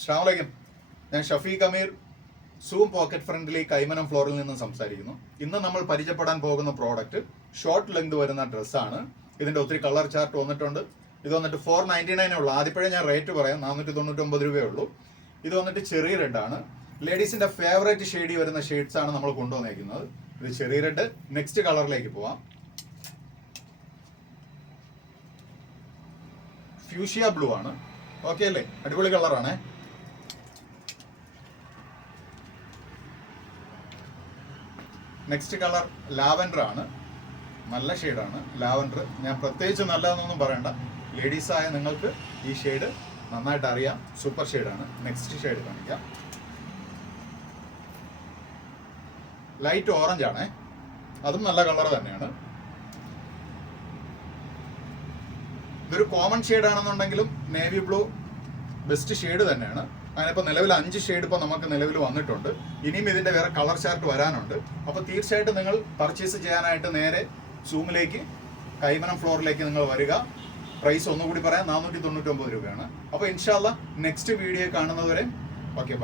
അസ്സലാമു അലൈക്കും. ഞാൻ ഷഫീഖ് അമീർ, സൂം പോക്കറ്റ് ഫ്രണ്ട്ലി കൈമനം ഫ്ലോറിൽ നിന്ന് സംസാരിക്കുന്നു. ഇന്ന് നമ്മൾ പരിചയപ്പെടാൻ പോകുന്ന പ്രോഡക്റ്റ് ഷോർട്ട് ലെങ്ത് വരുന്ന ഡ്രസ്സാണ്. ഇതിന്റെ ഒത്തിരി കളർ ചാർട്ട് വന്നിട്ടുണ്ട്. ഇത് വന്നിട്ട് 499 ഉള്ളൂ. ആദ്യപ്പോഴേ ഞാൻ റേറ്റ് പറയാം, 499 രൂപയേ ഉള്ളൂ. ഇത് വന്നിട്ട് ചെറിയ റെഡാണ്. ലേഡീസിന്റെ ഫേവറേറ്റ് ഷെയ്ഡി വരുന്ന ഷെയ്ഡ്സ് ആണ് നമ്മൾ കൊണ്ടുവന്നേക്കുന്നത്. ഇത് ചെറിയ റെഡ്. നെക്സ്റ്റ് കളറിലേക്ക് പോവാം. ഫ്യൂഷ്യ ബ്ലൂ ആണ്. ഓക്കെ അല്ലേ? അടിപൊളി കളറാണേ. നെക്സ്റ്റ് കളർ ലാവൻഡർ ആണ്. നല്ല ഷെയ്ഡാണ് ലാവൻഡർ. ഞാൻ പ്രത്യേകിച്ച് നല്ലതെന്നൊന്നും പറയണ്ട, ലേഡീസായ നിങ്ങൾക്ക് ഈ ഷെയ്ഡ് നന്നായിട്ട് അറിയാം. സൂപ്പർ ഷെയ്ഡാണ്. നെക്സ്റ്റ് ഷെയ്ഡ് കാണിക്കാം. ലൈറ്റ് ഓറഞ്ച് ആണേ. അതും നല്ല കളർ തന്നെയാണ്. ഇതൊരു കോമൺ ഷെയ്ഡ് ആണെന്നുണ്ടെങ്കിലും നേവി ബ്ലൂ ബെസ്റ്റ് ഷെയ്ഡ് തന്നെയാണ്. അതിനിപ്പോൾ നിലവിൽ 5 ഷെയ്ഡ് ഇപ്പോൾ നമുക്ക് നിലവിൽ വന്നിട്ടുണ്ട്. ഇനിയും ഇതിന്റെ വേറെ കളർ ചാർട്ട് വരാനുണ്ട്. അപ്പോൾ തീർച്ചയായിട്ടും നിങ്ങൾ പർച്ചേസ് ചെയ്യാനായിട്ട് നേരെ സൂമിലേക്ക്, കൈമനം ഫ്ലോറിലേക്ക് നിങ്ങൾ വരിക. പ്രൈസ് ഒന്നുകൂടി പറയാം, 499 രൂപയാണ്. അപ്പോൾ ഇൻഷാ അല്ലാഹ് നെക്സ്റ്റ് വീഡിയോ കാണുന്നതുവരെ ഓക്കെ.